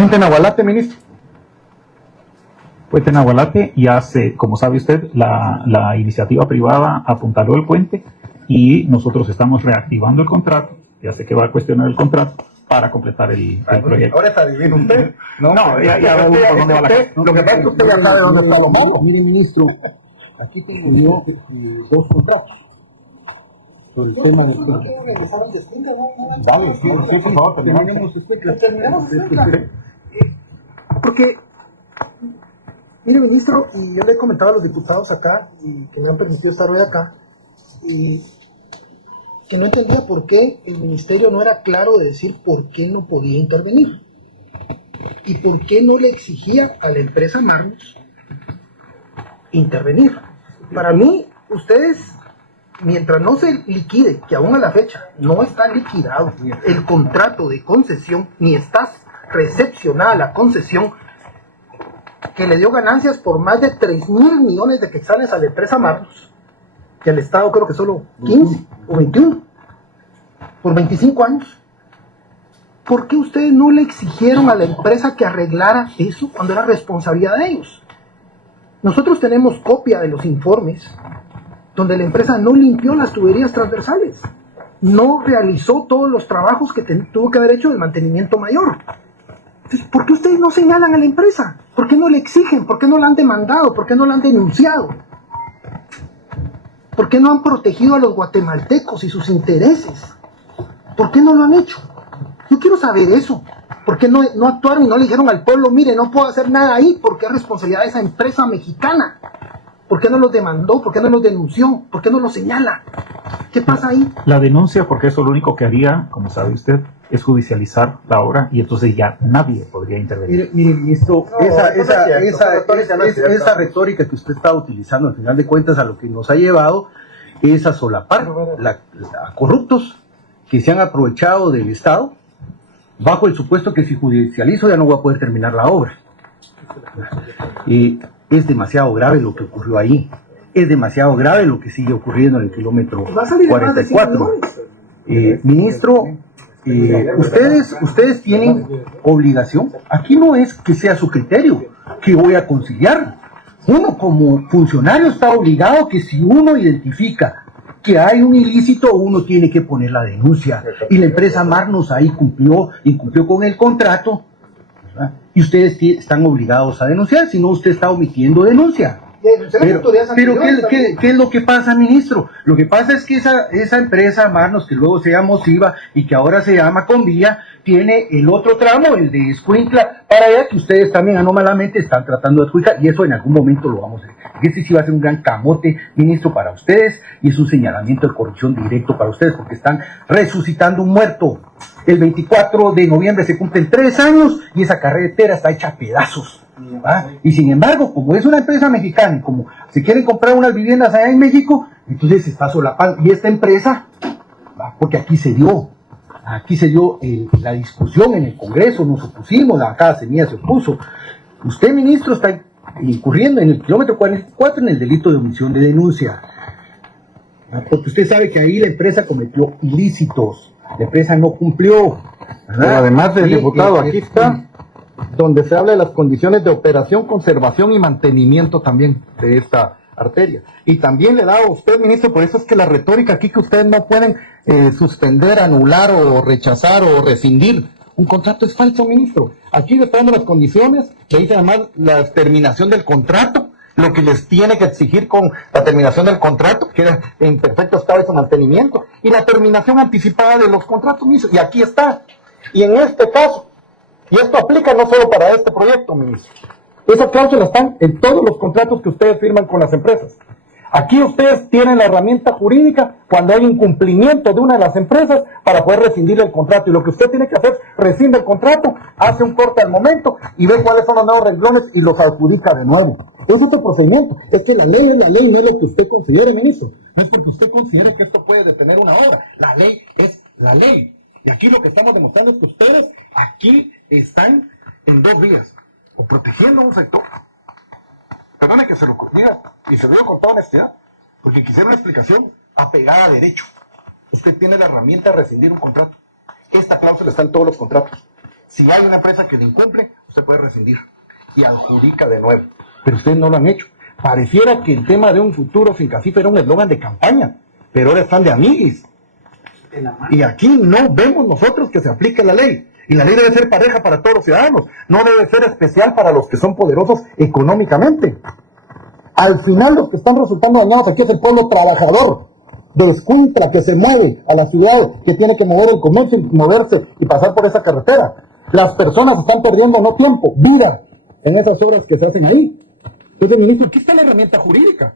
Puente Nahualate, ministro. Puente Nahualate, ya como sabe usted, la iniciativa privada apuntaló el puente y nosotros estamos reactivando el contrato. Ya sé que va a cuestionar el contrato para completar el proyecto. Ahora está divino usted. No, ya por dónde va la cosa. Lo que pasa es que usted ya sabe dónde está lo malo. Mire, ministro, aquí tengo yo dos contratos sobre el tema del... No quiero regresar al descuento, no. Dale, sí, por favor, terminemos Escuintla. Terminemos Escuintla. Porque, mire, ministro, y yo le he comentado a los diputados acá, y que me han permitido estar hoy acá, y que no entendía por qué el ministerio no era claro de decir por qué no podía intervenir, y por qué no le exigía a la empresa Marnos intervenir. Para mí, ustedes, mientras no se liquide, que aún a la fecha no está liquidado el contrato de concesión, ni está recepcionada la concesión, que le dio ganancias por más de 3.000 millones de quetzales a la empresa Marnos, que al Estado creo que solo 15 o 21, por 25 años. ¿Por qué ustedes no le exigieron a la empresa que arreglara eso cuando era responsabilidad de ellos? Nosotros tenemos copia de los informes donde la empresa no limpió las tuberías transversales, no realizó todos los trabajos que tuvo que haber hecho del mantenimiento mayor. Entonces, ¿por qué ustedes no señalan a la empresa? ¿Por qué no le exigen? ¿Por qué no la han demandado? ¿Por qué no la han denunciado? ¿Por qué no han protegido a los guatemaltecos y sus intereses? ¿Por qué no lo han hecho? Yo quiero saber eso. ¿Por qué no actuaron y no le dijeron al pueblo, mire, no puedo hacer nada ahí porque es responsabilidad de esa empresa mexicana? ¿Por qué no los demandó? ¿Por qué no los denunció? ¿Por qué no los señala? ¿Qué pasa ahí? La denuncia, porque eso lo único que haría, como sabe usted, es judicializar la obra y entonces ya nadie podría intervenir. Mire, ministro, esa retórica que usted está utilizando, al final de cuentas, a lo que nos ha llevado es a solapar a corruptos que se han aprovechado del Estado bajo el supuesto que si judicializo ya no voy a poder terminar la obra. Es demasiado grave lo que ocurrió ahí. Es demasiado grave lo que sigue ocurriendo en el kilómetro 44. Ministro, ustedes tienen obligación. Aquí no es que sea su criterio, que voy a conciliar. Uno como funcionario está obligado que si uno identifica que hay un ilícito, uno tiene que poner la denuncia. Y la empresa Marnos ahí incumplió con el contrato, ¿verdad? Y ustedes están obligados a denunciar, si no usted está omitiendo denuncia. Pero ¿qué es lo que pasa, ministro? Lo que pasa es que esa empresa Marnos, que luego se llama Mosiva y que ahora se llama Convía, tiene el otro tramo, el de Escuintla, para allá, que ustedes también anómalamente están tratando de adjudicar, y eso en algún momento lo vamos a hacer. Ese sí va a ser un gran camote, ministro, para ustedes, y es un señalamiento de corrupción directo para ustedes, porque están resucitando un muerto. El 24 de noviembre se cumplen 3 años, y esa carretera está hecha a pedazos. ¿Va? Y sin embargo, como es una empresa mexicana, y como se quieren comprar unas viviendas allá en México, entonces se está solapando. Y esta empresa, ¿va? Porque aquí se dio la discusión en el Congreso, nos opusimos, la bancada Semilla se opuso. Usted, ministro, está incurriendo en el kilómetro 44 en el delito de omisión de denuncia, porque usted sabe que ahí la empresa cometió ilícitos, la empresa no cumplió, ¿verdad? Pero además del diputado, aquí está donde se habla de las condiciones de operación, conservación y mantenimiento también de esta arteria. Y también le da a usted, ministro, por eso es que la retórica aquí, que ustedes no pueden suspender, anular o rechazar o rescindir un contrato, es falso, ministro. Aquí le está dando las condiciones, le dice además la terminación del contrato, lo que les tiene que exigir con la terminación del contrato, que era en perfecto estado de su mantenimiento, y la terminación anticipada de los contratos, ministro. Y aquí está. Y en este caso, y esto aplica no solo para este proyecto, ministro, esas cláusulas están en todos los contratos que ustedes firman con las empresas. Aquí ustedes tienen la herramienta jurídica cuando hay incumplimiento de una de las empresas para poder rescindir el contrato. Y lo que usted tiene que hacer es rescinde el contrato, hace un corte al momento y ve cuáles son los nuevos renglones y los adjudica de nuevo. Ese es el procedimiento. Es que la ley es la ley, no es lo que usted considere, ministro. No es porque usted considere que esto puede detener una obra. La ley es la ley. Y aquí lo que estamos demostrando es que ustedes aquí están en dos vías. O protegiendo a un sector. Perdone que se lo diga, y se lo digo con toda honestidad, porque quisiera una explicación apegada a derecho. Usted tiene la herramienta de rescindir un contrato. Esta cláusula está en todos los contratos. Si hay una empresa que le incumple, usted puede rescindir y adjudica de nuevo. Pero ustedes no lo han hecho. Pareciera que el tema de un futuro sin CACIF era un eslogan de campaña, pero ahora están de amiguis. Y aquí no vemos nosotros que se aplique la ley. Y la ley debe ser pareja para todos los ciudadanos, no debe ser especial para los que son poderosos económicamente. Al final los que están resultando dañados aquí es el pueblo trabajador de Escuintla, que se mueve a la ciudad, que tiene que mover el comercio y moverse y pasar por esa carretera. Las personas están perdiendo no tiempo, vida en esas obras que se hacen ahí. Entonces, ministro, aquí está la herramienta jurídica.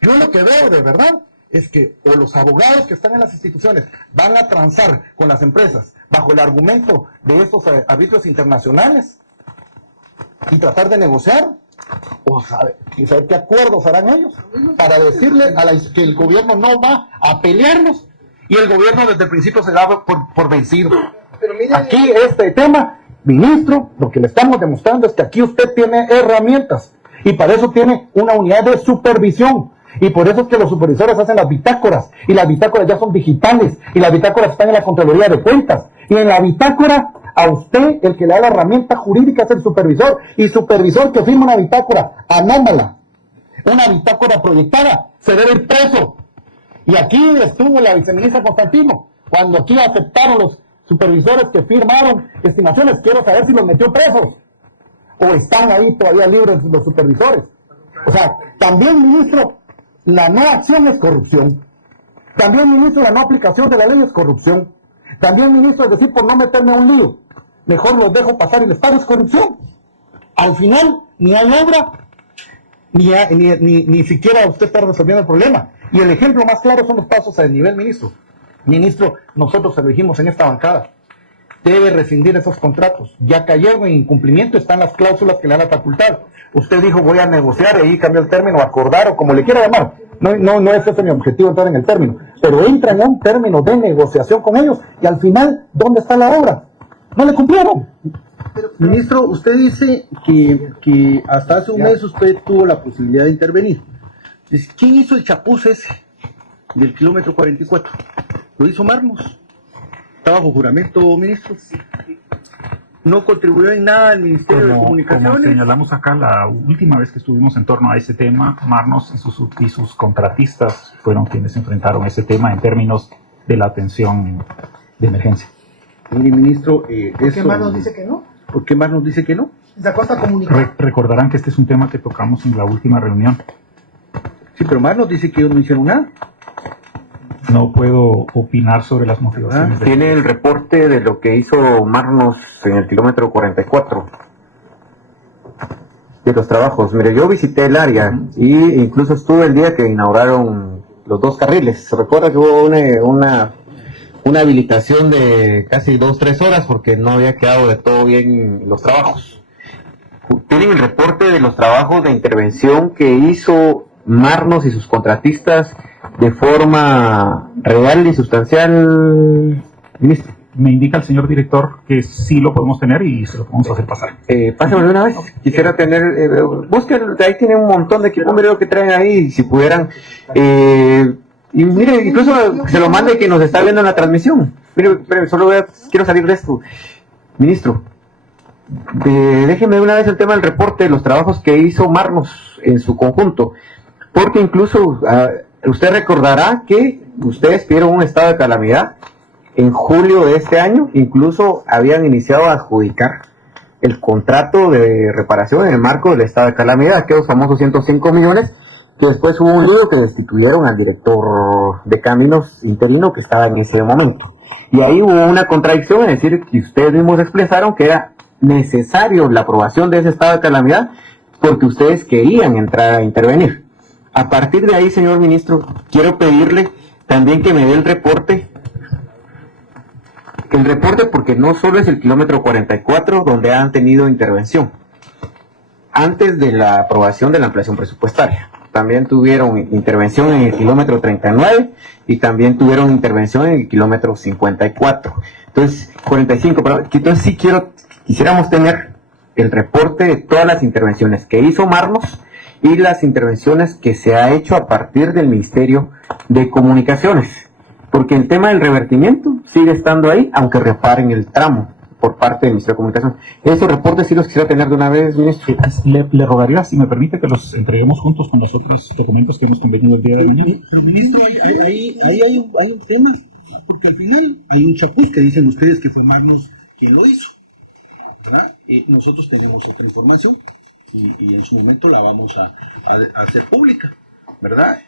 Yo lo que veo de verdad es que o los abogados que están en las instituciones van a transar con las empresas bajo el argumento de estos arbitrios internacionales y tratar de negociar, o saber qué acuerdos harán ellos para decirle que el gobierno no va a pelearlos y el gobierno desde el principio se da por vencido. Pero mire, Aquí este tema, ministro, lo que le estamos demostrando es que aquí usted tiene herramientas y para eso tiene una unidad de supervisión. Y por eso es que los supervisores hacen las bitácoras, y las bitácoras ya son digitales, y las bitácoras están en la Contraloría de Cuentas. Y en la bitácora, a usted, el que le da la herramienta jurídica es el supervisor, y supervisor que firma una bitácora anómala, una bitácora proyectada, se debe ir preso. Y aquí estuvo la viceministra Constantino, cuando aquí aceptaron los supervisores que firmaron estimaciones, quiero saber si los metió presos, o están ahí todavía libres los supervisores. O sea, también, ministro, la no acción es corrupción. También, ministro, la no aplicación de la ley es corrupción. También, ministro, es decir, por no meterme a un lío, mejor los dejo pasar y les pago, es corrupción. Al final, ni hay obra, ni siquiera usted está resolviendo el problema. Y el ejemplo más claro son los pasos a nivel, ministro. Ministro, nosotros se lo dijimos en esta bancada. Debe rescindir esos contratos. Ya cayeron en incumplimiento, están las cláusulas que le dan la facultad. Usted dijo, voy a negociar, y ahí cambió el término, acordar, o como le quiera llamar. No es ese mi objetivo, entrar en el término. Pero entra en un término de negociación con ellos, y al final, ¿dónde está la obra? No le cumplieron. Ministro, usted dice que hasta hace un mes usted tuvo la posibilidad de intervenir. ¿Quién hizo el chapuz ese del kilómetro 44? Lo hizo Marnos. ¿Está bajo juramento, ministro? ¿No contribuyó en nada al Ministerio de Comunicaciones? Como señalamos acá, la última vez que estuvimos en torno a ese tema, Marnos y sus contratistas fueron quienes enfrentaron ese tema en términos de la atención de emergencia. Mire, ministro, ¿por qué Marnos dice que no? ¿Por qué Marnos dice que no? Sacó hasta comunicar. Recordarán que este es un tema que tocamos en la última reunión. Sí, pero Marnos dice que ellos no hicieron nada. No puedo opinar sobre las motivaciones. Tiene el reporte de lo que hizo Marnos en el kilómetro 44 de los trabajos. Mire, yo visité el área y incluso estuve el día que inauguraron los 2 carriles. Se recuerda que hubo una habilitación de casi 2-3 horas porque no había quedado de todo bien los trabajos. Tienen el reporte de los trabajos de intervención que hizo Marnos y sus contratistas de forma real y sustancial, ministro. Me indica el señor director que sí lo podemos tener y se lo podemos hacer pasar. Pásamelo una vez. Quisiera tener, busquen, ahí tienen un montón de equipo que traen ahí, si pudieran. Y mire, incluso que se lo mande que nos está viendo en la transmisión. Mire, solo quiero salir de esto. Ministro, déjeme una vez el tema del reporte de los trabajos que hizo Marnos en su conjunto, porque incluso usted recordará que ustedes pidieron un estado de calamidad en julio de este año, incluso habían iniciado a adjudicar el contrato de reparación en el marco del estado de calamidad, aquellos famosos 105 millones, que después hubo un lío que destituyeron al director de caminos interino que estaba en ese momento. Y ahí hubo una contradicción, es decir, que ustedes mismos expresaron que era necesario la aprobación de ese estado de calamidad porque ustedes querían entrar a intervenir. A partir de ahí, señor ministro, quiero pedirle también que me dé el reporte porque no solo es el kilómetro 44 donde han tenido intervención. Antes de la aprobación de la ampliación presupuestaria, también tuvieron intervención en el kilómetro 39 y también tuvieron intervención en el kilómetro 54. Entonces, 45, pero entonces sí quisiéramos tener el reporte de todas las intervenciones que hizo Marnos y las intervenciones que se ha hecho a partir del Ministerio de Comunicaciones, porque el tema del revertimiento sigue estando ahí, aunque reparen el tramo por parte del Ministerio de Comunicación. Esos reportes sí los quisiera tener de una vez, ministro. Le rogaría, si me permite, que los entreguemos juntos con los otros documentos que hemos convenido el día de mañana. Pero ministro, ahí hay un tema, porque al final hay un chapuz que dicen ustedes que fue Magnos quien lo hizo, ¿verdad? Nosotros tenemos otra información y en su momento la vamos a hacer pública, ¿verdad?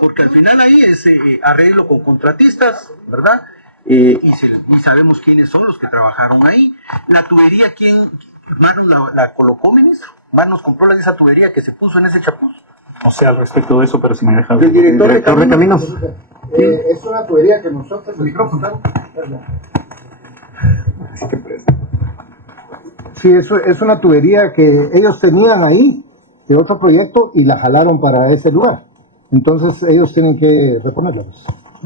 Porque al final ahí es arreglo con contratistas, ¿verdad? Y sabemos quiénes son los que trabajaron ahí. La tubería, Magnos la colocó, ministro? Magnos compró esa tubería que se puso en ese chapuz. No sé al respecto de eso, pero si me deja... El director de Caminos. Es una tubería que nosotros... Sí, eso es una tubería que ellos tenían ahí de otro proyecto y la jalaron para ese lugar. Entonces ellos tienen que reponerla. Pues.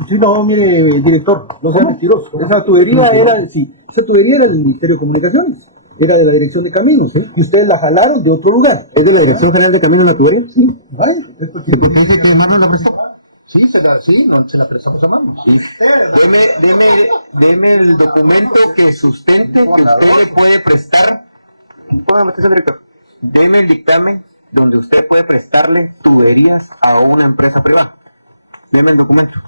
Sí, no, mire, director, no sea mentiroso. Esa tubería era del Ministerio de Comunicaciones, era de la Dirección de Caminos, y ustedes la jalaron de otro lugar. ¿Es de la Dirección General de Caminos la tubería? Sí, vaya. ¿Y por qué dice que Magnos la prestó? Sí, se la prestamos a Magnos. Y deme el documento que sustente que usted le puede prestar. Póngame atención, director. Deme el dictamen donde usted puede prestarle tuberías a una empresa privada. Deme el documento.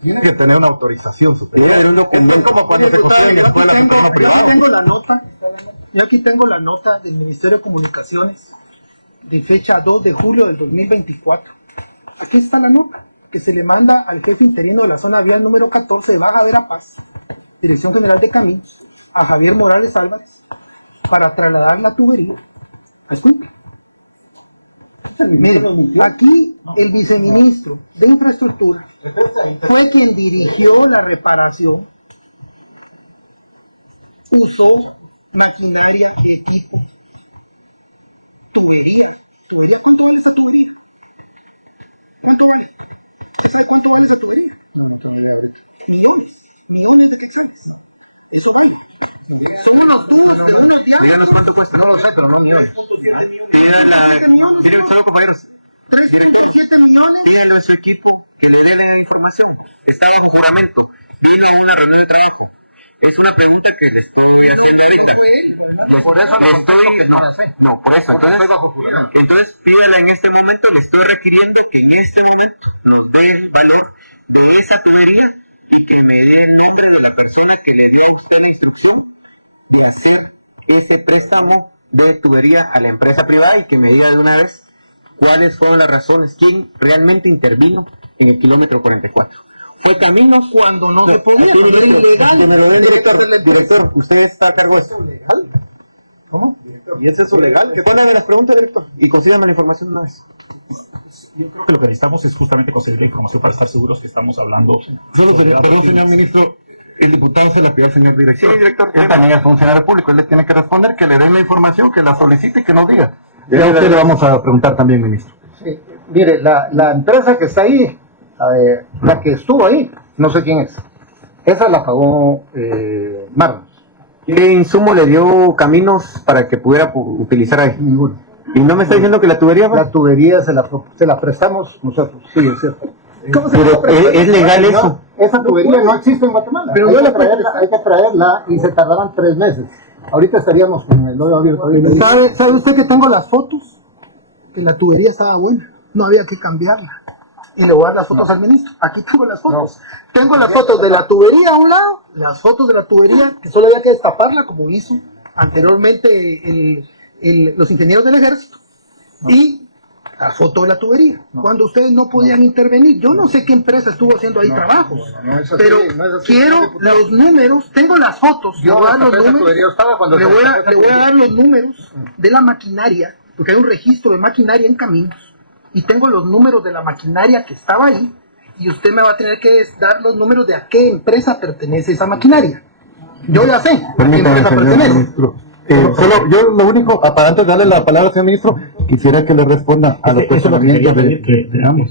Tiene que tener una autorización superior. Tiene un documento. Es como cuando se construyen en escuelas en terreno Yo privado. aquí tengo la nota. Yo aquí tengo la nota del Ministerio de Comunicaciones de fecha 2 de julio del 2024. Aquí está la nota que se le manda al jefe interino de la zona vial número 14 de Baja Verapaz, Dirección General de Caminos, a Javier Morales Álvarez, para trasladar la tubería a Escuintla. Mire, aquí el viceministro de Infraestructura fue quien dirigió la reparación, usó maquinaria, equipo, tubería. ¿Cuánto vale esa tubería? ¿Cuánto vale? ¿Usted sabe cuánto vale esa tubería? No tengo idea ahorita. Millones de quetzales. Eso vale. Son unos tubos de unos diámetros. Díganos cuánto cuesta. No lo sé, pero no millones. 3.7 millones. Miren, solo compañeros. 3.7 millones. Pídanle a su equipo que le dé la información. Está bajo juramento. Vino a una reunión de trabajo. Es una pregunta que le estoy haciendo ahorita. No fue él. Por eso le contesto que no la sé. No, por eso. Porque Entonces, estoy bajo juramento. entonces pídala en este momento. Le estoy requiriendo que en este momento nos dé el valor de esa tubería y que me dé el nombre de la persona que le dio a usted la instrucción de hacer ese préstamo de tubería a la empresa privada y que me diga de una vez cuáles fueron las razones, quién realmente intervino en el kilómetro 44. ¿Fue Caminos? Cuando no se podía, aquí, cuando era ministro, ilegal. que me lo dé el tenía que director. hacer la empresa. Director, usted está a cargo de esto. ¿Legal? ¿Cómo? ¿Y es eso legal? Póngame las preguntas, director, y consígame la información una vez. Yo creo que lo que necesitamos es justamente conseguir la información para estar seguros que estamos hablando. Solo, sobre datos perdón, señor firmes. ministro, el diputado se la pidió al señor director. Sí, director. Él también es funcionario público, él le tiene que responder, que le den la información, que la solicite y que nos diga. Ya a usted le vamos a preguntar también, ministro. Sí. Mire, la empresa que está ahí, la que estuvo ahí, no sé quién es. Esa la pagó Magnos. ¿Qué insumo le dio Caminos para que pudiera utilizar ahí? Ninguno. Y no me está diciendo que la tubería va. La tubería se la prestamos nosotros. Sí, es cierto. ¿Cómo se Pero la prestamos? ¿es legal eso? Esa tubería no existe en Guatemala. Pero hay, no que la traerla, hay que traerla y se tardaban 3 meses. Ahorita estaríamos con el hoyo abierto. ¿Sabe usted que tengo las fotos? Que la tubería estaba buena. No había que cambiarla. Y le voy a dar las fotos al ministro. Aquí tengo las fotos. Tengo las fotos de la tubería a un lado, las fotos de la tubería que solo había que destaparla como hizo anteriormente los ingenieros del ejército. Y la foto de la tubería. Cuando ustedes no podían intervenir. Yo no sé qué empresa estuvo haciendo ahí trabajos. no es así, pero no es así, quiero señor diputado. los números. Tengo las fotos. Le voy a dar los números. Le voy a dar los números de la maquinaria, porque hay un registro de maquinaria en Caminos, y tengo los números de la maquinaria que estaba ahí, y usted me va a tener que dar los números de a qué empresa pertenece esa maquinaria. Yo ya sé a qué Permítame, empresa señor pertenece. ministro. Solo, yo lo único, antes de darle la palabra al señor ministro, quisiera que le responda a los Eso es lo que quería cuestionamientos pedir, que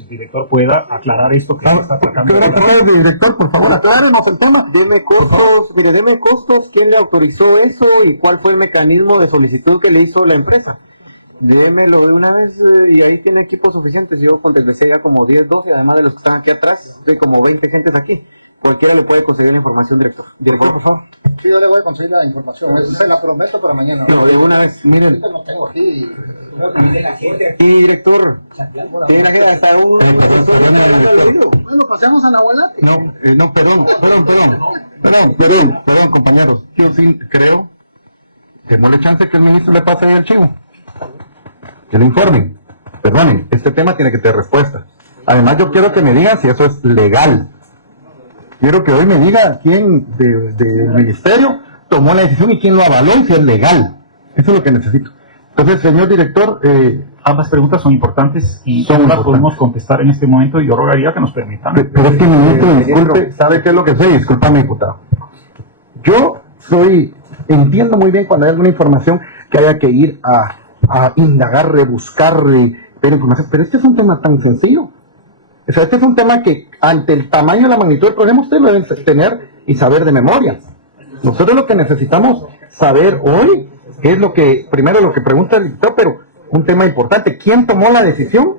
el director pueda aclarar esto que se está tratando. ¿Qué hora tratar de director? Por favor, aclárenos el tema. Deme costos, mire, deme costos, quién le autorizó eso y cuál fue el mecanismo de solicitud que le hizo la empresa. Démelo de una vez y ahí tiene equipos suficientes. Yo contesté ya como 10, 12, además de los que están aquí atrás, estoy como 20 gentes aquí. cualquiera le puede conseguir la información, director. Director, por favor. Sí, yo le voy a conseguir la información. Eso se la prometo para mañana. No, de una vez. Miren, Ahorita no tengo aquí. Y director, tiene la gente hasta un... Bueno, pasemos a Nahualate. no, perdón, compañeros. Yo sí creo, démosle chance que el ministro le pase ahí el chivo. Que le informen. Perdonen, este tema tiene que tener respuesta. Además, yo quiero que me digan si eso es legal. Quiero que hoy me diga quién del ministerio tomó la decisión y quién lo avaló y si es legal. Eso es lo que necesito. Entonces, señor director, Ambas preguntas son importantes y Son no las importantes. podemos contestar en este momento y yo rogaría que nos permitan. pero es que ministro, disculpe, ¿sabe qué es lo que sé? Discúlpame, diputado. Yo entiendo muy bien cuando hay alguna información que haya que ir a indagar, rebuscar, ver información, pero este es un tema tan sencillo. O sea, este es un tema que ante el tamaño y la magnitud del problema usted lo debe tener y saber de memoria. Nosotros lo que necesitamos saber hoy es primero lo que pregunta el diputado, pero un tema importante, ¿quién tomó la decisión?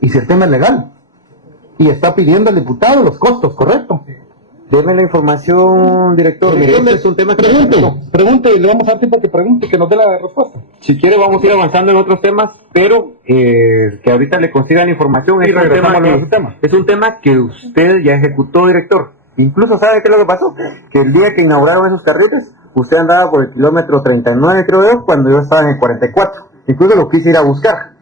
Y si el tema es legal. Y está pidiendo al diputado los costos, ¿correcto? Deme la información, director. Mire, este es un tema que... Pregunte, le vamos a dar tiempo que pregunte, que nos dé la respuesta. Si quiere vamos a ir avanzando en otros temas, pero que ahorita le consigan información. Y regresamos a ese tema. Es un tema que usted ya ejecutó, director. Incluso ¿sabe qué es lo que pasó? Que el día que inauguraron esos carriles, usted andaba por el kilómetro 39, creo yo, cuando yo estaba en el 44. Incluso lo quise ir a buscar.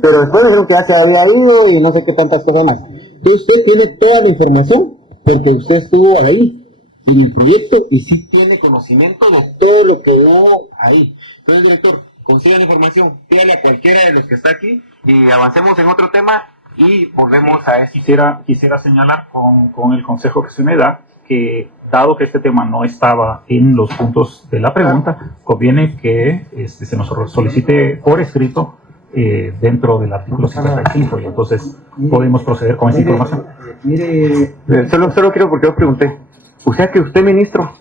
Pero después me dijeron que ya se había ido y no sé qué tantas cosas más. Entonces usted tiene toda la información porque usted estuvo ahí en el proyecto y sí tiene conocimiento de todo lo que hubo ahí. Entonces, director, consiga la información, pídale a cualquiera de los que está aquí y avancemos en otro tema y volvemos a esto. Quisiera señalar con el consejo que se me da que, dado que este tema no estaba en los puntos de la pregunta, conviene que se nos solicite por escrito dentro del artículo 55 y entonces podemos proceder con esa información. Mire, Solo quiero, porque yo pregunté, o sea que usted, ministro,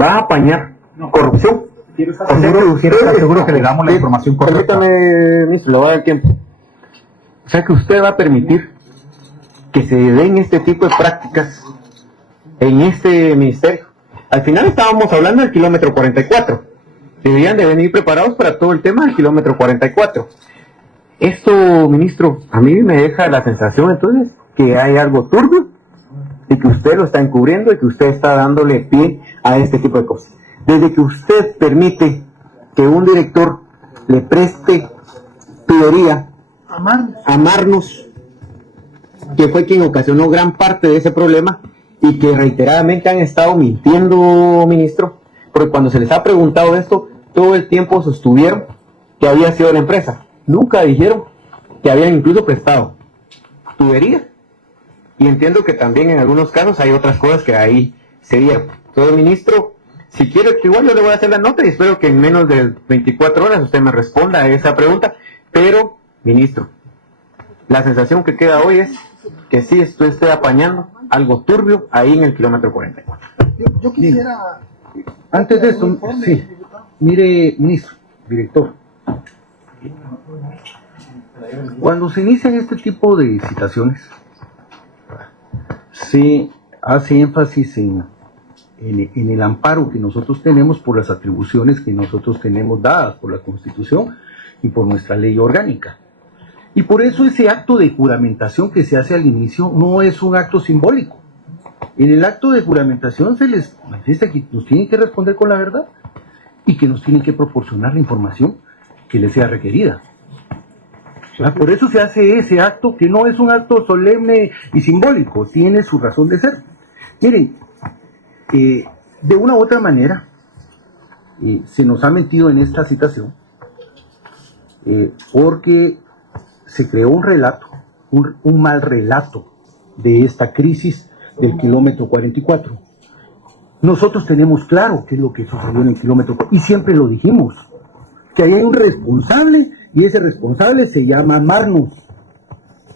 va a apañar corrupción. Quiero estar seguro que le damos la información correcta. Permítame, ministro, le voy a dar el tiempo. O sea que usted va a permitir que se den este tipo de prácticas en este ministerio. Al final estábamos hablando del kilómetro 44. Deberían de venir preparados para todo el tema del kilómetro 44. Esto, ministro, a mí me deja la sensación entonces que hay algo turbio y que usted lo está encubriendo y que usted está dándole pie a este tipo de cosas. Desde que usted permite que un director le preste tubería a Marnos, que fue quien ocasionó gran parte de ese problema y que reiteradamente han estado mintiendo, ministro, porque cuando se les ha preguntado esto, todo el tiempo sostuvieron que había sido la empresa. Nunca dijeron que habían incluso prestado tubería. Y entiendo que también en algunos casos hay otras cosas que ahí se dieron. Entonces, ministro, si quiere, igual yo le voy a hacer la nota y espero que en menos de 24 horas usted me responda a esa pregunta. Pero, ministro, la sensación que queda hoy es que sí estoy apañando algo turbio ahí en el kilómetro 44. Yo quisiera... antes de esto, sí, mire, ministro, director, cuando se inician este tipo de licitaciones, se hace énfasis en el amparo que nosotros tenemos por las atribuciones que nosotros tenemos dadas por la Constitución y por nuestra ley orgánica. Y por eso ese acto de juramentación que se hace al inicio no es un acto simbólico. En el acto de juramentación se les manifiesta que nos tienen que responder con la verdad y que nos tienen que proporcionar la información que les sea requerida. Por eso se hace ese acto, que no es un acto solemne y simbólico, tiene su razón de ser. Miren, de una u otra manera, se nos ha mentido en esta situación, porque se creó un relato, un mal relato de esta crisis del kilómetro 44. Nosotros tenemos claro qué es lo que sucedió en el kilómetro 44, y siempre lo dijimos, que ahí hay un responsable, y ese responsable se llama Marnos,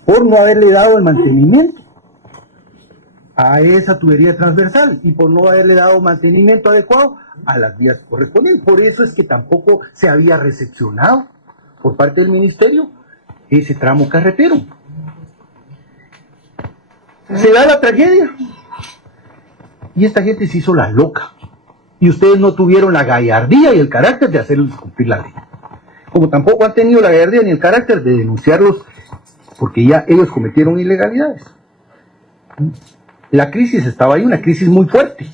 por no haberle dado el mantenimiento a esa tubería transversal, y por no haberle dado mantenimiento adecuado a las vías correspondientes. Por eso es que tampoco se había recepcionado por parte del ministerio ese tramo carretero. Se da la tragedia, Y esta gente se hizo la loca. Y ustedes no tuvieron la gallardía y el carácter de hacerles cumplir la ley. Como tampoco han tenido la gallardía ni el carácter de denunciarlos, porque ya ellos cometieron ilegalidades. La crisis estaba ahí, una crisis muy fuerte,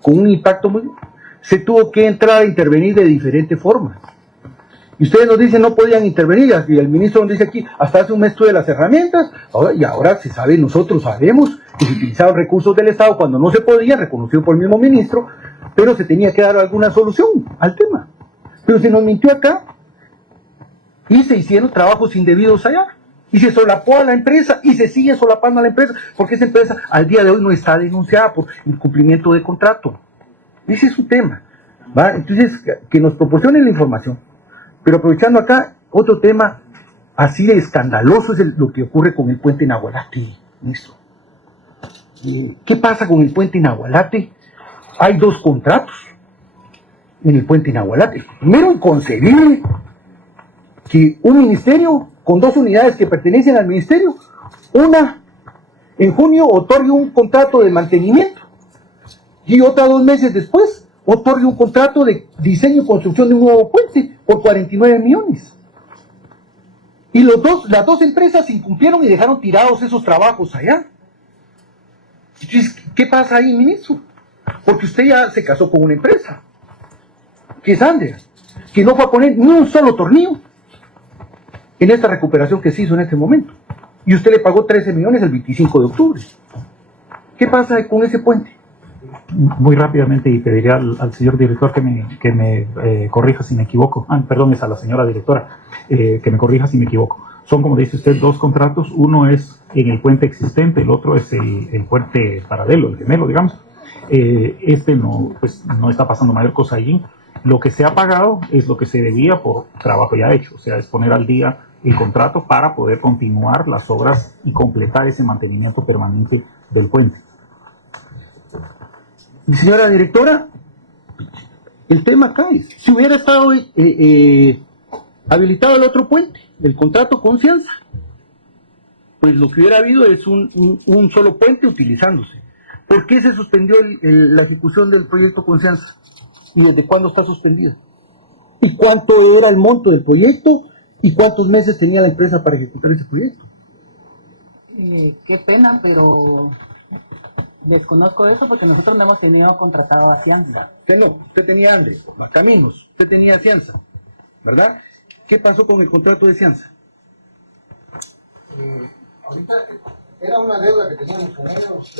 con un impacto muy... Se tuvo que entrar a intervenir de diferentes formas. Y ustedes nos dicen no podían intervenir, y el ministro nos dice aquí, hasta hace un mes tuve las herramientas, y ahora se sabe, nosotros sabemos que se utilizaban recursos del Estado cuando no se podía, reconocido por el mismo ministro, pero se tenía que dar alguna solución al tema. Pero se nos mintió acá, y se hicieron trabajos indebidos allá, y se solapó a la empresa, y se sigue solapando a la empresa, porque esa empresa al día de hoy no está denunciada por incumplimiento de contrato. Ese es un tema, ¿va? Entonces, que nos proporcionen la información. Pero aprovechando acá, otro tema así de escandaloso es lo que ocurre con el puente Nahualate, ministro. ¿Qué pasa con el puente Nahualate? Hay 2 contratos en el puente Nahualate. Primero, inconcebible que un ministerio con 2 unidades que pertenecen al ministerio, una en junio otorgue un contrato de mantenimiento y otra 2 meses después otorgue un contrato de diseño y construcción de un nuevo puente por 49 millones. Y las dos empresas incumplieron y dejaron tirados esos trabajos allá. Entonces, ¿qué pasa ahí, ministro? Porque usted ya se casó con una empresa, que es Andreas, que no fue a poner ni un solo tornillo en esta recuperación que se hizo en este momento. Y usted le pagó 13 millones el 25 de octubre. ¿Qué pasa con ese puente? Muy rápidamente, y pediría al señor director que me corrija si me equivoco. Perdón, es a la señora directora, que me corrija si me equivoco. Son, como dice usted, 2 contratos. Uno es en el puente existente, el otro es el puente paralelo, el gemelo, digamos. No está pasando mayor cosa allí. Lo que se ha pagado es lo que se debía por trabajo ya hecho, o sea, es poner al día el contrato para poder continuar las obras y completar ese mantenimiento permanente del puente. Señora directora, el tema acá es, si hubiera estado habilitado el otro puente, el contrato con Cianza, pues lo que hubiera habido es un solo puente utilizándose. ¿Por qué se suspendió la ejecución del proyecto con Cianza? ¿Y desde cuándo está suspendida? ¿Y cuánto era el monto del proyecto? ¿Y cuántos meses tenía la empresa para ejecutar ese proyecto? Qué pena, pero desconozco eso porque nosotros no hemos tenido contratado a Cianza. Usted no, usted tenía Andrés, Caminos, usted tenía Cianza, ¿verdad? ¿Qué pasó con el contrato de Cianza? Ahorita era una deuda que teníamos con ellos.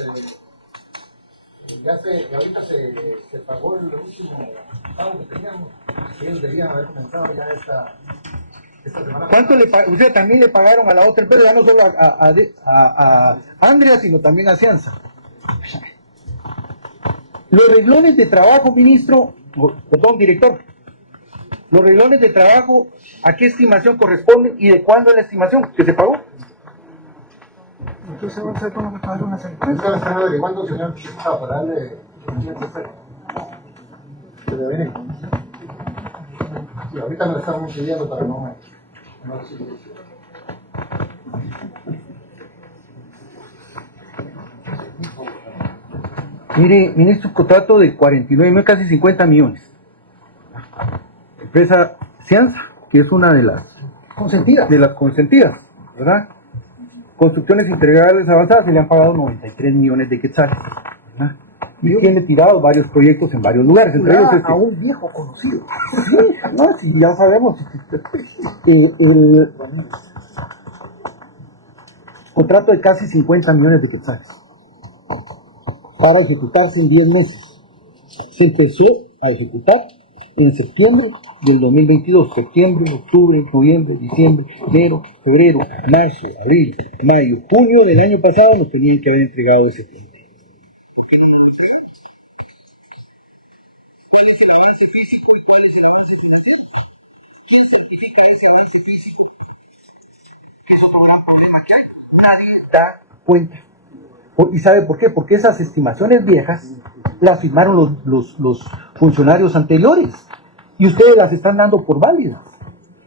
Ahorita se pagó el último pago que teníamos. Ellos debían haber comenzado ya esta semana. ¿Cuánto le pagaron? O sea, también le pagaron a la otra empresa, ya no solo a Andrea, sino también a Cianza. Los reglones de trabajo, director. Los reglones de trabajo, ¿a qué estimación corresponden y de cuándo es la estimación que se pagó? Entonces vamos a ver cómo pagaron las empresas. Están averiguando, señor, para darle que le vienen. Sí, ahorita me lo estamos pidiendo para no recibir. Mire, ministro, un contrato de 49, casi 50 millones. Empresa Cianza, que es una de las consentidas, ¿verdad? Construcciones integrales avanzadas, se le han pagado 93 millones de quetzales, ¿verdad? Y tiene tirados varios proyectos en varios lugares, entre ellos a un viejo conocido. Sí, no, sí, ya sabemos. El contrato de casi 50 millones de quetzales para ejecutarse en 10 meses. Se empezó a ejecutar en septiembre del 2022, septiembre, octubre, noviembre, diciembre, enero, febrero, marzo, abril, mayo, junio del año pasado nos tenían que haber entregado ese puente. ¿Por qué no nos lo entregaron? ¿Cuál es el avance físico y cuál es el avance financiero? ¿Quién certifica ese avance físico? Que es otro gran problema que hay. Nadie da cuenta. ¿Y sabe por qué? Porque esas estimaciones viejas las firmaron los funcionarios anteriores y ustedes las están dando por válidas,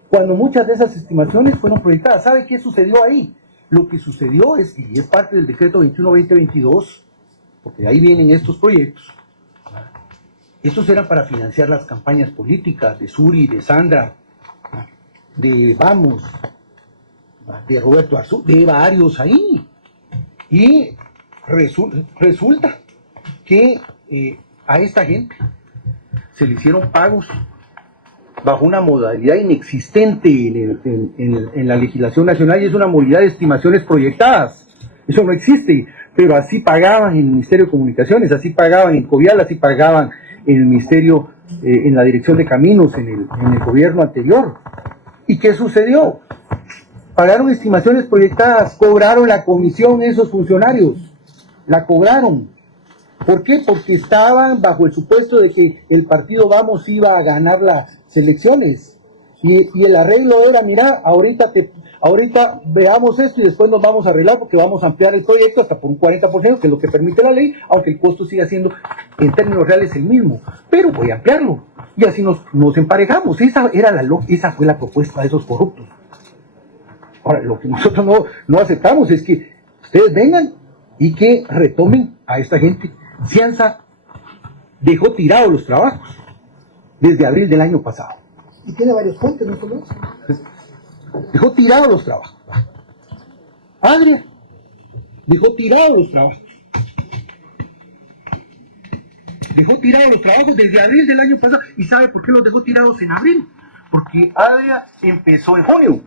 cuando muchas de esas estimaciones fueron proyectadas. ¿Sabe qué sucedió ahí? Lo que sucedió es, y es parte del decreto 21-2022, porque de ahí vienen estos proyectos. Estos eran para financiar las campañas políticas de Suri, de Sandra, de Vamos, de Roberto Arzú, de varios ahí. Y resulta que a esta gente se le hicieron pagos bajo una modalidad inexistente en la legislación nacional, y es una modalidad de estimaciones proyectadas. Eso no existe, pero así pagaban en el Ministerio de Comunicaciones, así pagaban en Covial, así pagaban en el Ministerio, en la Dirección de Caminos, en el gobierno anterior. ¿Y qué sucedió? Pagaron estimaciones proyectadas, cobraron la comisión esos funcionarios, la cobraron. ¿Por qué? Porque estaban bajo el supuesto de que el partido Vamos iba a ganar las elecciones. Y el arreglo era, mira, ahorita veamos esto y después nos vamos a arreglar porque vamos a ampliar el proyecto hasta por un 40%, que es lo que permite la ley, aunque el costo siga siendo en términos reales el mismo. Pero voy a ampliarlo. Y así nos emparejamos. Esa fue la propuesta de esos corruptos. Ahora, lo que nosotros no aceptamos es que ustedes vengan y que retomen a esta gente. Cianza dejó tirados los trabajos desde abril del año pasado. Y tiene varios puentes, no solo eso. Dejó tirados los trabajos. Adria dejó tirados los trabajos. Dejó tirados los trabajos desde abril del año pasado. ¿Y sabe por qué los dejó tirados en abril? Porque Adria empezó en junio.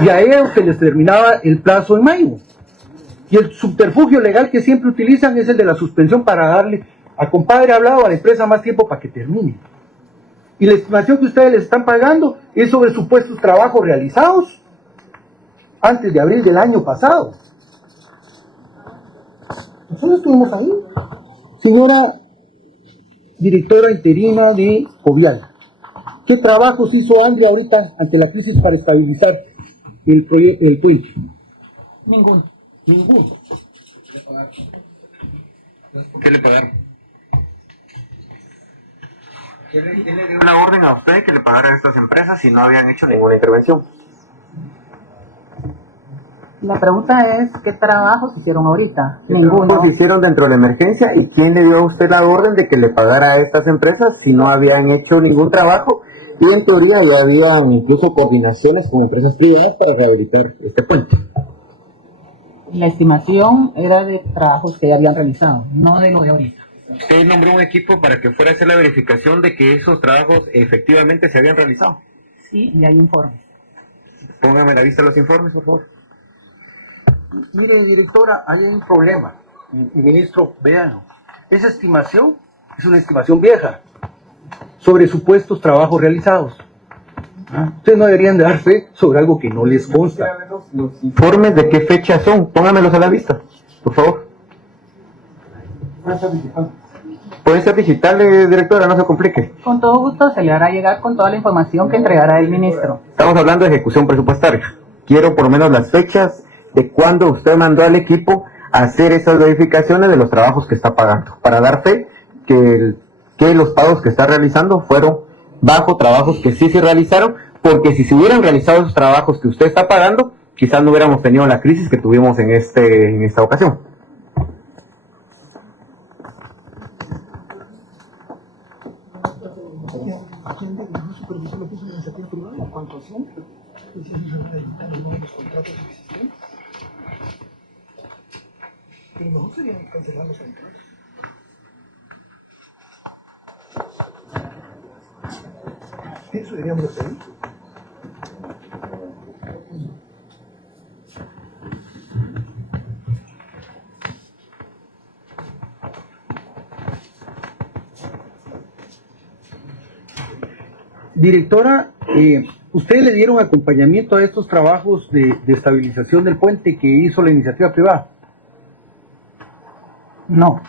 Y a ellos se les terminaba el plazo en mayo. Y el subterfugio legal que siempre utilizan es el de la suspensión para darle a compadre hablado a la empresa más tiempo para que termine. Y la estimación que ustedes les están pagando es sobre supuestos trabajos realizados antes de abril del año pasado. Nosotros estuvimos ahí. Señora directora interina de Covial, ¿qué trabajos hizo Andrea ahorita ante la crisis para estabilizar el puente? Ninguno. Ninguno. ¿Qué le pagaron? ¿Quién le dio una orden a usted que le pagara a estas empresas si no habían hecho ninguna intervención? La pregunta es, ¿qué trabajos hicieron ahorita? ¿Qué Ninguno. trabajos hicieron dentro de la emergencia y quién le dio a usted la orden de que le pagara a estas empresas si no habían hecho ningún trabajo? Y en teoría ya habían incluso coordinaciones con empresas privadas para rehabilitar este puente. La estimación era de trabajos que ya habían realizado, no de lo de ahorita. Usted nombró un equipo para que fuera a hacer la verificación de que esos trabajos efectivamente se habían realizado. Sí, y hay informes. Póngame a la vista los informes, por favor. Mire, directora, ahí hay un problema. Y ministro, véanlo. Esa estimación es una estimación vieja sobre supuestos trabajos realizados. Ustedes no deberían de dar fe sobre algo que no les consta. ¿Los informes de qué fecha son? Póngamelos a la vista, por favor. Pueden ser digitales, directora, no se complique. Con todo gusto se le hará llegar con toda la información que entregará el ministro. Estamos hablando de ejecución presupuestaria. Quiero por lo menos las fechas de cuándo usted mandó al equipo a hacer esas verificaciones de los trabajos que está pagando, para dar fe que los pagos que está realizando fueron bajo trabajos que sí se realizaron, porque si se hubieran realizado esos trabajos que usted está pagando, quizás no hubiéramos tenido la crisis que tuvimos en esta ocasión. ¿Quién de no supervisó lo que hizo la iniciativa privada en cuanto a acción? Pues si se van a evitar o no los contratos existentes. Pero mejor sería cancelar los contratos. Eso deberíamos de pedir. Directora, ¿ustedes le dieron acompañamiento a estos trabajos de estabilización del puente que hizo la iniciativa privada? No.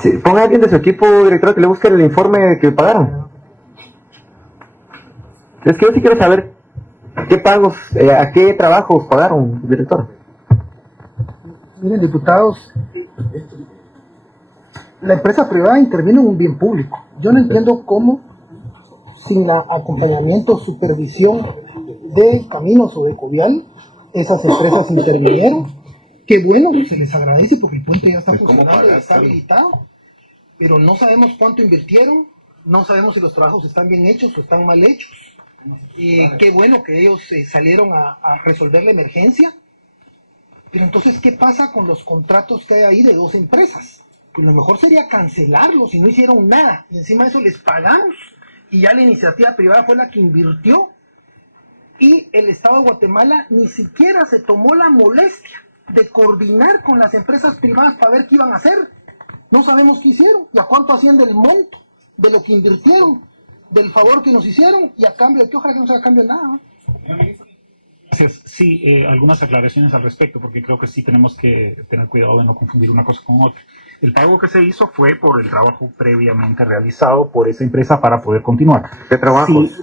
Sí, ponga a alguien de su equipo, directora, que le busque el informe que pagaron. Es que yo sí quiero saber qué pagos, a qué trabajos pagaron, directora. Miren, diputados, la empresa privada interviene en un bien público. Yo no entiendo cómo, sin la acompañamiento o supervisión de Caminos o de Covial, esas empresas intervinieron Qué bueno, se les agradece porque el puente ya está Pues, ¿cómo funcionando, ya pagar, está Carlos? habilitado, pero no sabemos cuánto invirtieron, no sabemos si los trabajos están bien hechos o están mal hechos. Qué bueno que ellos salieron a resolver la emergencia, pero entonces, ¿qué pasa con los contratos que hay ahí de 2 empresas? Pues lo mejor sería cancelarlos y no hicieron nada, y encima de eso les pagamos, y ya la iniciativa privada fue la que invirtió, y el Estado de Guatemala ni siquiera se tomó la molestia de coordinar con las empresas privadas para ver qué iban a hacer. No sabemos qué hicieron y a cuánto asciende el monto de lo que invirtieron, del favor que nos hicieron, y a cambio de que ojalá que no se haga cambio de nada. Gracias. Sí, algunas aclaraciones al respecto, porque creo que sí tenemos que tener cuidado de no confundir una cosa con otra. El pago que se hizo fue por el trabajo previamente realizado por esa empresa para poder continuar. ¿Qué trabajos? Sí,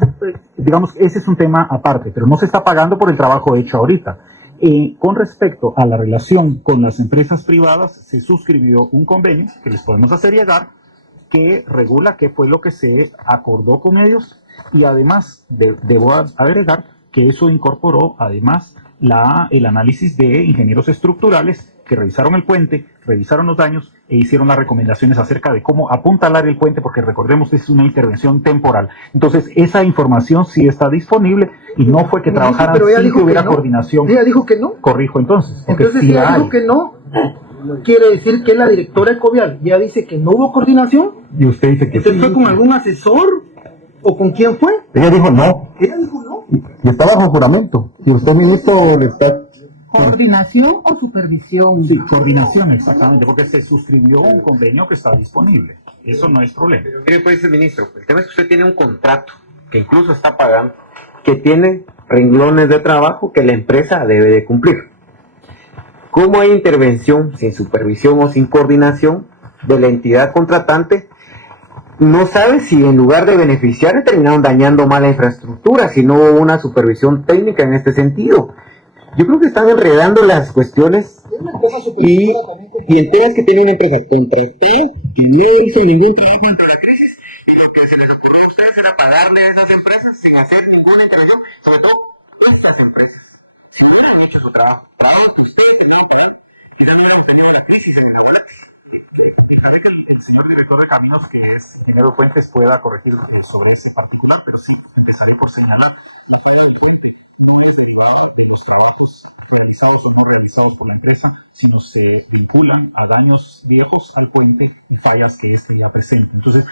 digamos que ese es un tema aparte, pero no se está pagando por el trabajo hecho ahorita. Con respecto a la relación con las empresas privadas, se suscribió un convenio que les podemos hacer llegar, que regula qué fue lo que se acordó con ellos, y además debo agregar que eso incorporó además el análisis de ingenieros estructurales que revisaron el puente, revisaron los daños e hicieron las recomendaciones acerca de cómo apuntalar el puente, porque recordemos que es una intervención temporal. Entonces, esa información sí está disponible y no fue que trabajaran Pero ella sin dijo que hubiera no. coordinación. Ella dijo que no. Corrijo entonces, porque Entonces, sí si ella hay. dijo que no, quiere decir que la directora de Covial ya dice que no hubo coordinación. Y usted dice que ¿Usted fue con algún asesor o con quién fue? ella dijo no, Ella dijo no. y está bajo juramento. Y usted, ministro, le está... ¿Coordinación o supervisión? Sí, coordinación, exactamente, porque se suscribió un convenio que está disponible. Eso no es problema. Mire, pues, ministro, el tema es que usted tiene un contrato que incluso está pagando, que tiene renglones de trabajo que la empresa debe de cumplir. ¿Cómo hay intervención sin supervisión o sin coordinación de la entidad contratante? No sabe si en lugar de beneficiar terminaron dañando mala infraestructura, si no hubo una supervisión técnica en este sentido. Yo creo que están enredando las cuestiones Es una empresa y supervisora también el tema es que tiene una empresa contratada que no hizo ningún trabajo dentro de la crisis, y lo que se les ocurrió a ustedes era pagarle a esas empresas sin hacer ninguna intervención, sobre todo estas empresas. Si hubieran hecho su trabajo que ustedes terminaban pagando, quizás no hubiéramos tenido la crisis en el Nahualatis. Dejaré que el señor director de caminos, que es ingeniero de puentes, pueda corregir sobre ese particular, pero sí empezaré por señalar: la falla del puente no es derivada de los trabajos realizados o no realizados por la empresa, sino se vinculan a daños viejos al puente y fallas que éste ya presenta. Entonces,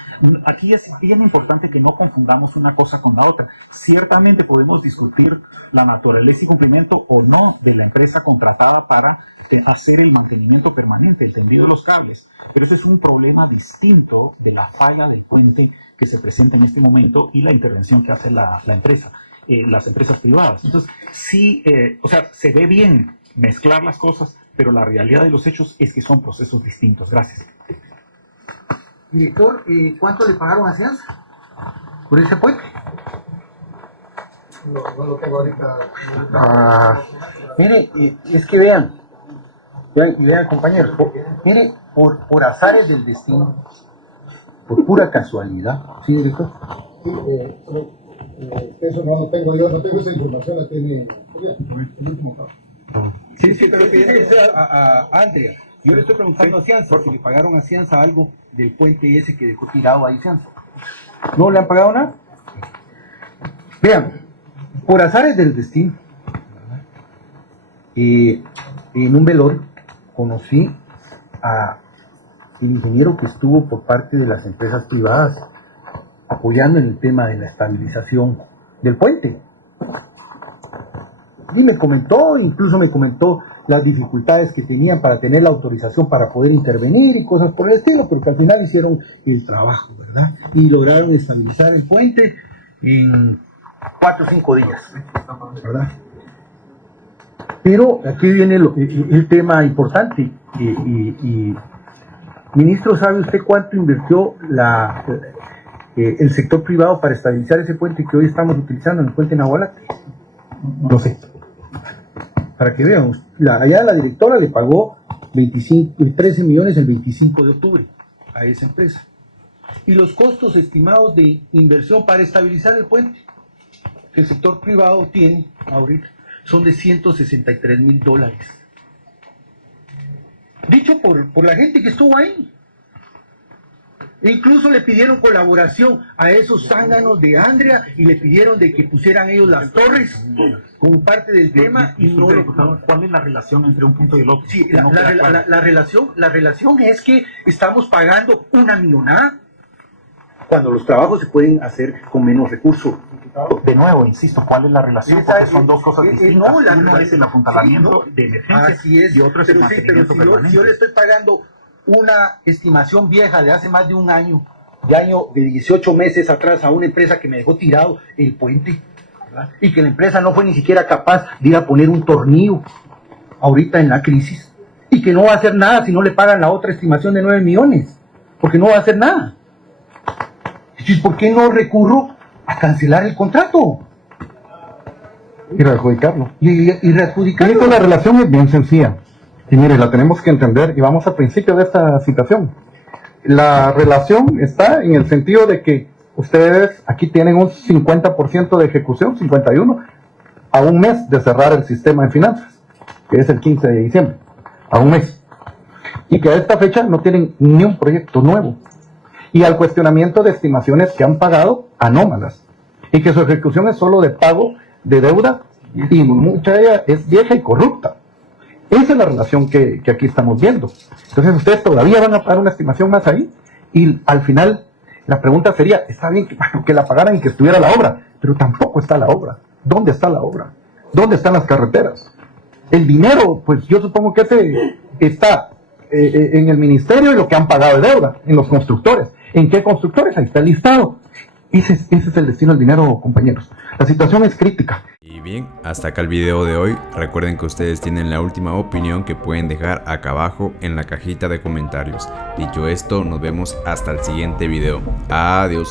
aquí es bien importante que no confundamos una cosa con la otra. Ciertamente podemos discutir la naturaleza y cumplimiento o no de la empresa contratada para hacer el mantenimiento permanente, el tendido de los cables, pero eso es un problema distinto de la falla del puente que se presenta en este momento y la intervención que hace la empresa, las empresas privadas. Entonces, sí, o sea, se ve bien mezclar las cosas, pero la realidad de los hechos es que son procesos distintos. Gracias. Director, ¿cuánto le pagaron a Cianza por ese puente? No lo tengo ahorita. Mire, es que vean compañeros, mire, por azares del destino, por pura casualidad, ¿sí, director? Sí, eso no lo tengo yo, no tengo esa información, la tiene el último caso. Sí, Pero fíjese a Andrea, yo le estoy preguntando a Cianza si le pagaron a Cianza algo del puente ese que dejó tirado ahí Cianza. ¿No le han pagado nada? Vean, por azares del destino, en un velorio conocí a el ingeniero que estuvo por parte de las empresas privadas apoyando en el tema de la estabilización del puente. Y incluso me comentó las dificultades que tenían para tener la autorización para poder intervenir y cosas por el estilo, pero que al final hicieron el trabajo, ¿verdad? Y lograron estabilizar el puente en 4 o 5 días, ¿verdad? Pero aquí viene el tema importante. Ministro, ¿sabe usted cuánto invirtió el sector privado para estabilizar ese puente que hoy estamos utilizando, en el puente Nahualatis? No lo sé. Para que vean, allá la directora le pagó 13 millones el 25 de octubre a esa empresa. Y los costos estimados de inversión para estabilizar el puente que el sector privado tiene ahorita son de $163,000. dicho por la gente que estuvo ahí. Incluso le pidieron colaboración a esos zánganos de Andrea y le pidieron de que pusieran ellos las torres como parte del tema y no Disculpe, lo... diputado, ¿cuál es la relación entre un punto y el otro? Sí, Que no queda claro. la relación es que estamos pagando una millonada cuando los trabajos se pueden hacer con menos recursos. De nuevo, insisto, ¿cuál es la relación? Porque son dos cosas distintas. Uno es el apuntalamiento de emergencia así es, y otro es el mantenimiento pero si permanente. yo le estoy pagando una estimación vieja de hace más de un año, de 18 meses atrás, a una empresa que me dejó tirado el puente, ¿verdad? Y que la empresa no fue ni siquiera capaz de ir a poner un tornillo ahorita en la crisis, y que no va a hacer nada si no le pagan la otra estimación de 9 millones, porque no va a hacer nada. Entonces, ¿por qué no recurro a cancelar el contrato? Y readjudicarlo. Y readjudicarlo. Ministro, la relación es bien sencilla. Y mire, la tenemos que entender y vamos al principio de esta situación. La relación está en el sentido de que ustedes aquí tienen un 50% de ejecución, 51%, a un mes de cerrar el sistema de finanzas, que es el 15 de diciembre, a un mes. Y que a esta fecha no tienen ni un proyecto nuevo. Y al cuestionamiento de estimaciones que han pagado anómalas. Y que su ejecución es solo de pago de deuda y mucha de ella es vieja y corrupta. Esa es la relación que aquí estamos viendo. Entonces ustedes todavía van a pagar una estimación más ahí y al final la pregunta sería, está bien que la pagaran y que estuviera la obra, pero tampoco está la obra. ¿Dónde está la obra? ¿Dónde están las carreteras? El dinero, pues yo supongo que ese está en el ministerio y lo que han pagado de deuda, en los constructores. ¿En qué constructores? Ahí está el listado. Ese es el destino del dinero, compañeros. La situación es crítica. Y bien, hasta acá el video de hoy. Recuerden que ustedes tienen la última opinión que pueden dejar acá abajo en la cajita de comentarios. Dicho esto, nos vemos hasta el siguiente video. Adiós.